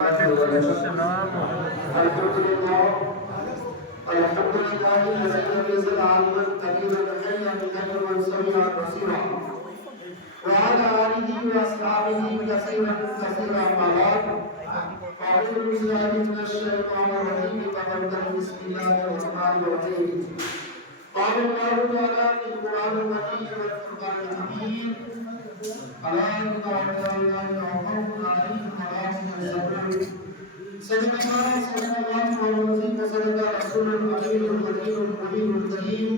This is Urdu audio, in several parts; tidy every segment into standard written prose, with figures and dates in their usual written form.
السلام الحمد لله الذي نزل عالما كبيرا حيا مكرما سميعا بصيرا وعلى اله واصحابه كثيرا كثيرا اما بعد اعوذ بالله من الشيطان الرجيم بسم الله الرحمن الرحيم قال الله تعالى في القران المجيد والفرقان الحميد ألا إن أولياء الله لا خوف عليهم ولا هم يحزنون صدق الله وصدق رسول الأمين الحكيم الحبيب الكريم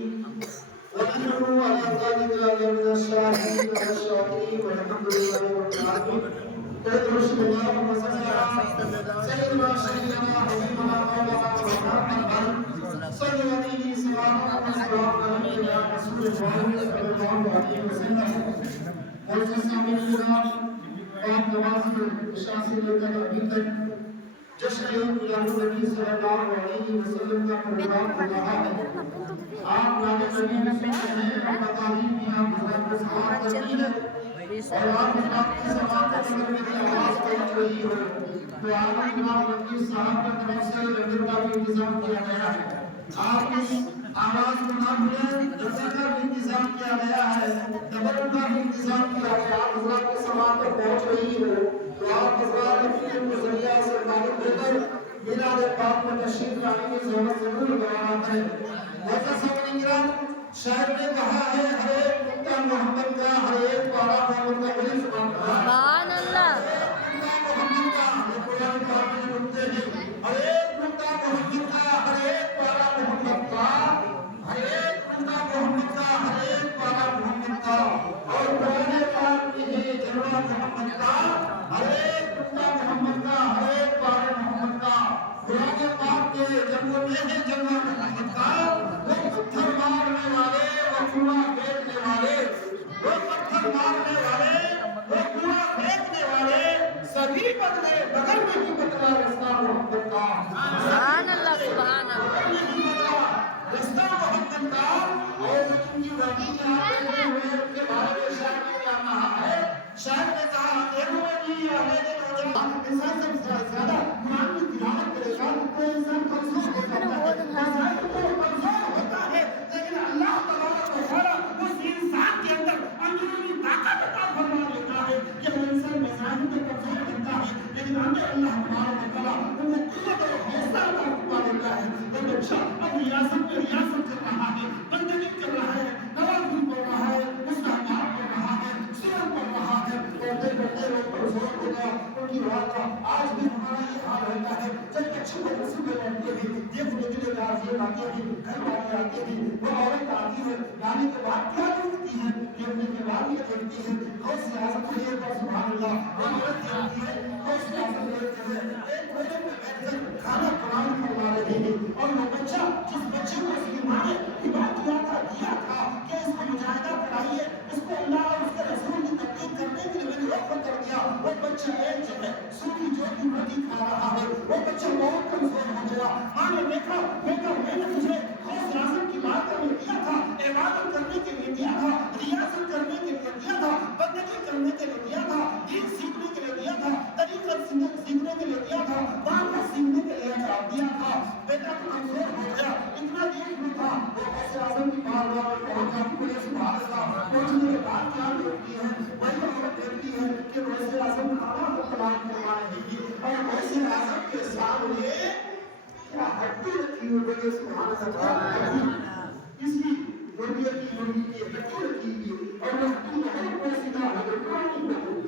ونحن على ذلك من الشاهدين والشاكرين والحمد لله رب العالمين تدرس الله وسلم سيدنا شيخنا حبيبنا مولانا محمد صلى الله عليه وسلم إلى رسول الله صلى الله عليه وسلم اور نماز عشاء سے لے کر ابھی تک جشن میلاد النبی صلی اللہ علیہ وسلم کا پروگرام ہو رہا ہے. آپ نام نبی میں سنتے ہیں اور تعلیم میں آپ حضرت کو سماعت کرتی ہے اور آپ آپ کی سماعت کرنے کی آواز پہنچ رہی ہے تو آپ امام نبی صاحب کی طرف سے لنگر کا بھی انتظام کیا گیا ہے. آپ اس آواز کو نہ بھولیں. لنگر کا بھی انتظام کیا گیا ہے, ڈبل کا بھی انتظام کیا گیا. آپ حضرات کی سماعت پر پہنچ رہی ہے تو آپ حضرات اپنے ذریعہ سے تعلق لے کر میلاد پاک میں تشریف لانے کی زحمت ضرور لگانا ہے. سامعین کرام, شاعر نے کہا ہے ہر ایک نقطہ محمد کا, ہر ایک پارا محمد کا. بڑی سبحان اللہ. محمد کا قرآن پاک میں لکھتے ہیں ہر ایک نقطہ محمد کا, ہر ایک پارا محمد کا, ہر ایک نقطہ محمد کا, ہر ایک پارا محمد کا. اور قرآن پاک میں ہے جلوہ محمد کا, ہر ایک نقطہ محمد کا, ہر ایک پارا محمد کا. قرآن پاک کے جلوہ میں ہے جلوہ محمد کا. وہ پتھر مارنے والے, وہ کوڑا پھینکنے والے, وہ پتھر مارنے والے, وہ کوڑا پھینکنے والے سبھی بدلے بغل میں ہی بدلا رستہ محمد کا. سبحان اللہ, سبحان اللہ. رستہ محمد کا. اور ان کی وحی میں آپ دیکھتے ہوئے ان کے بارے میں شاعر نے کیا کہا ہے. شاعر نے کہا دیکھو جی اہل دل ہو جائے انسان سے زیادہ قرآن کی تلاوت کرے گا تو انسان کمزور ہو جاتا ہے. انسان کو کمزور ہوتا ہے, لیکن اللہ تبارک و تعالیٰ اس انسان کے اندر اندرونی طاقت عطا فرما دیتا ہے کہ وہ انسان مظاہر میں کمزور ہوتا ہے, لیکن اندر اللہ تبارک و تعالیٰ ان کو قوت اور حوصلہ عطا فرما دیتا ہے. تو بچہ اب ریاست میں ریاست کر رہا ہے, بندگی کر رہا ہے, نوازی پڑھ رہا ہے, مستحقات پڑھ رہا ہے, سورت پڑھ رہا ہے. پڑھتے پڑھتے لوگ کمزور ہو گیا. ان کی بات کا آج بھی ہمارا یہ حال رہتا ہے. جب بچے کو رسول میں بیٹھتے ہیں, یہ بجلی غازیت آتی ہے, گھر والے آتے ہیں, وہ عورت آتی ہے, لانے کے بعد کیا دیکھتی ہے, دیکھنے کے بعد یہ دیکھتی ہے اور سیاست کے لیے سبحان اللہ عورت دیکھتی ہے اور سیاست دیکھتے ہیں. ایک بجے میں بیٹھ کر کھانا قرآن فرما رہے ہیں اور وہ بچہ جس بچے کو اس کی ماں نے ہدایت دیا تھا کہ اس کو مجاہدہ پڑھائیے, اس کو اللہ اور اس کے رسول کی تبلیغ کرنے کے لیے میں نے وقف کر دیا. وہ بچہ ایک جگہ سوکھی جوتی روٹی کھا رہا ہے. وہ بچہ بہت کمزور ہو گیا. ماں نے دیکھا بیٹا میں نے تجھے غوث اعظم کی بات کرنے دیا تھا, عبادت کرنے کے لیے دیا تھا, ریاضت کرنے کے لیے دیا تھا, بندگی کرنے کے لیے دیا تھا, دین سیکھنے کے لیے دیا تھا, طریقت سیکھنے کے لیے دیا تھا, دعوت سیکھنے کے لیے دیا تھا. بیٹا تو کمزور ہو گیا, اتنا دین میں تھا. وہ غوث اعظم کی بار بار پہنچا پورے سبحان اللہ. پہنچنے کے بعد کیا دیکھتی ہے, وہی عورت دیکھتی ہے کہ غوث اعظم کھانا تمام فرما رہی ہے اور غوث اعظم کے سامنے کیا ہڈی رکھی ہوئی ہے. سبحان اللہ. اس کی مرغی کی ہڈی رکھی ہوئی اور وہ ہڈی بہت پیسیدہ ہے, پرانی ہے.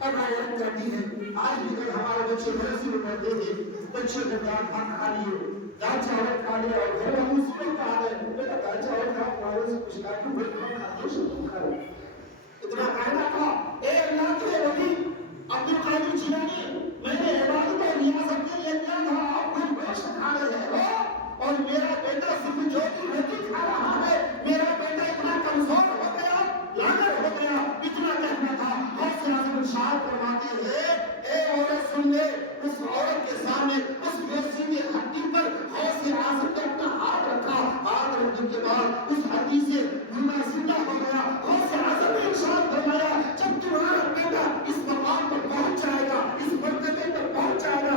اب عورت کہتی ہے آج بھی اگر ہمارے بچے مرضی میں پڑھتے ہیں, بچے نے دال بھات کھا لیے, دال چاول کھا لیا اور گھر میں اس کو کہا ہے بیٹا دال چاول کھا, ہمارے سے کچھ کھا کیوں بیٹھا کھا اتنا کہنا تھا. اے اللہ کے ولی عبد القادر جیلانی, میں نے عبادت اور ریاضت کے لیے کیا تھا, آپ کچھ گوشت کھا رہے ہو اور میرا بیٹا صرف جو کی روٹی کھا رہا ہے. میرا بیٹا اتنا کمزور ہو گیا, لاغر ہو گیا, اتنا کہنا تھا. غوث اعظم ارشاد فرماتے ہیں اے عورت سن لے, اس عورت کے سامنے اس بیسی کی ہڈی پر غوث اعظم نے اپنا ہاتھ رکھا. ہاتھ رکھنے کے بعد اس ہڈی سے بیمار زندہ ہو گیا. غوث اعظم نے ارشاد فرمایا جب تمہارا بیٹا اس مقام پر پہنچ جائے گا, اس مرتبے پر پہنچ جائے گا,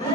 2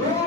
2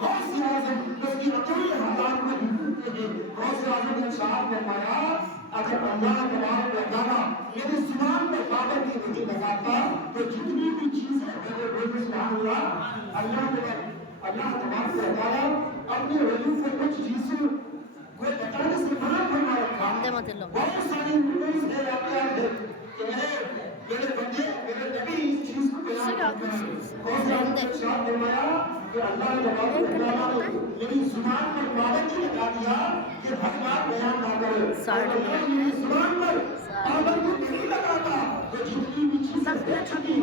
غوث اعظم اس کی عقلی حالات میں ڈھونڈتے ہیں. غوث اعظم نے ارشاد فرمایا اگر اللہ تبارک و تعالیٰ میری زبان پر پابندی نہیں لگاتا تو جتنی بھی چیزیں میرے بولے سبحان اللہ اللہ تبارک و تعالیٰ اپنے ولی سے کچھ چیزیں کوئی بتانے سے منع فرما رکھا. بہت ساری ویڈیوز ہے واقعات ہے کہ میرے بندے میرے نبی اس چیز کو بیان کرتے ہیں. غوث اعظم نے ارشاد فرمایا کہ اللہ تبارک و تعالیٰ نے میری زبان پر پابندی لگا دیا کہ ہر بات بیان نہ کرے. اگر میری زبان پر پابندی نہیں لگاتا تو جتنی بھی چیزیں بیچتی ہوتی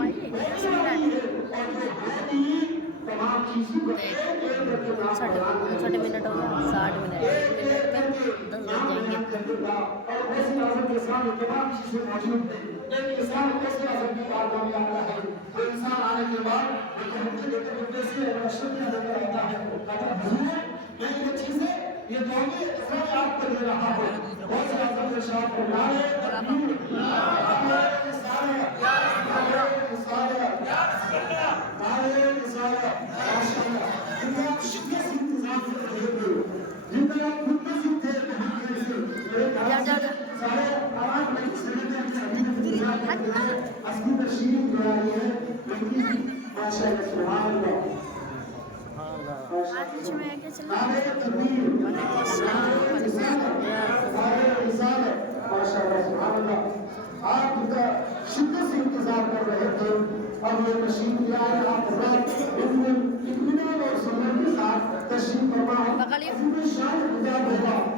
ہے اور جو ہوتی تمام چیزوں کو ایک ایک کر کے نام 60 منٹ ہو گیا 60 منٹ 10 بج جائیں گے. اور غوث اعظم کے سامنے تمام چیزیں موجود ہیں. ایک انسان غوث اعظم کی کارنامے آتا ہے. وہ انسان آنے کے بعد وہ سے شکریہ ادا کرتا ہے. اگر حضور میں یہ چیزیں یہ دعوے اسلام آپ کو دے رہا ہوں. غوث اعظم کے شاہ کو نعرے تکبیر نعرے رسالت نعرے رسالت نعرے رسالت ماشاءاللہ. ان کا شکریہ سے انتظام کر رہے تھے. جن کا خود نصیب تھے سارے آواز میں اصلی تشریف جو آئی ہے ماشاءاللہ سبحان اللہ. نعرے تکبیر نعرے رسالت ماشاءاللہ سبحان اللہ. آپ کا شدت سے انتظار کر رہے تھے اور یہ تشریف لے آئے. آپ حضرات اطمینان اور سکون کے ساتھ تشریف فرما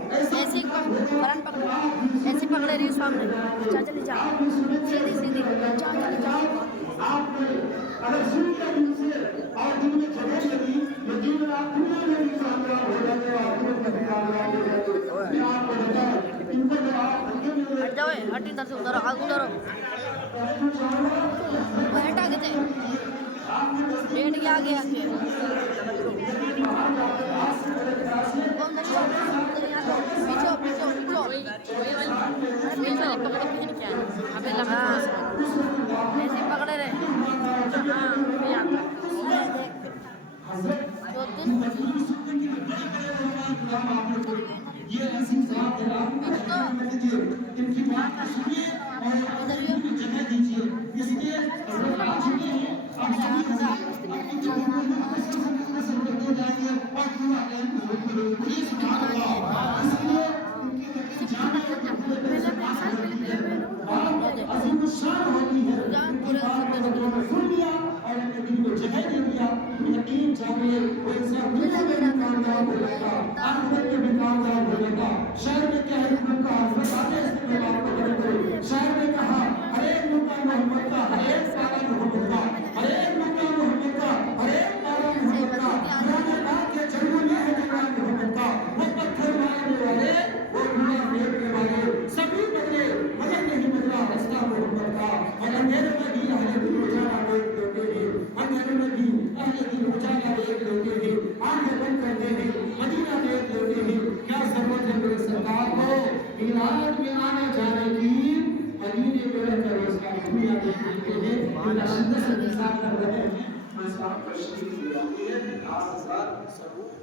ایسے کرن پکڑو ایسے پکڑے رہی سامنے چل چلی جا سیدھی سیدھی جا چلی جا. آپ نے اگر سن کے دل سے اور دل میں جگہ لگی یقین آپ دنیا میں بھی کامیاب ہو جاتے اور آخرت میں بھی کامیاب ہو جاتے. میں آپ کو بتاؤں ان کو جو آپ ہٹ جاؤ ہٹ ادھر سے ادھر آگے ادھر بیٹھ آگے تھے بیٹھ گیا آگے آگے پیچھو پیچھو پیچھو پیچھو ایسے پکڑے رہے یہ ایسی ذات ہے ان کی بات سنیے اور ان کو جگہ دیجیے. اس لیے آپ سنیے آپ سبھی سنتے جائیے اور پورا سبحان اللہ. اس لیے ان کی جان عظیم الشان ہوتی ہے. سن لیا اور اپنے دل کو جگہ دے دیا. یقین جانیے وہ انسان دنیا میں بھی کامیاب ہو جائے گا آخرت میں بھی کامیاب ہو جائے گا. شہر میں کیا حکمت کا حضرت آتے اس میں بات کو کرے کرے. شہر میں کہا ہر ایک موقع محمد کا ہر ایک پارا محمد کا ہر ایک موقع محمد کا ہر ایک پارا محمد کا. قرآن پاک کے جنگل میں ہے جنگل محمد کا. وہ پتھر مارنے والے وہ گناہ پھیرنے والے سبھی بدلے مگر نہیں بدلا رستہ محمد کا. اور اندھیرے میں بھی اہل دل اجالا دیکھ لیتے ہیں. اندھیرے میں بھی اہل دل اجالا دیکھ لیتے ہیں. آنکھیں بند کرتے ہیں مدینہ دیکھ لیتے ہیں. کیا ضرورت ہے میرے سرکار کو میلاد میں آنے جانے کی. مدینے میں رہ کر اس کا دنیا دیکھ لیتے ہیں. بڑا شدت سے انتظار کر رہے ہیں. میں صاحب تشریف لے آتے ہیں. آپ حضرات ضرور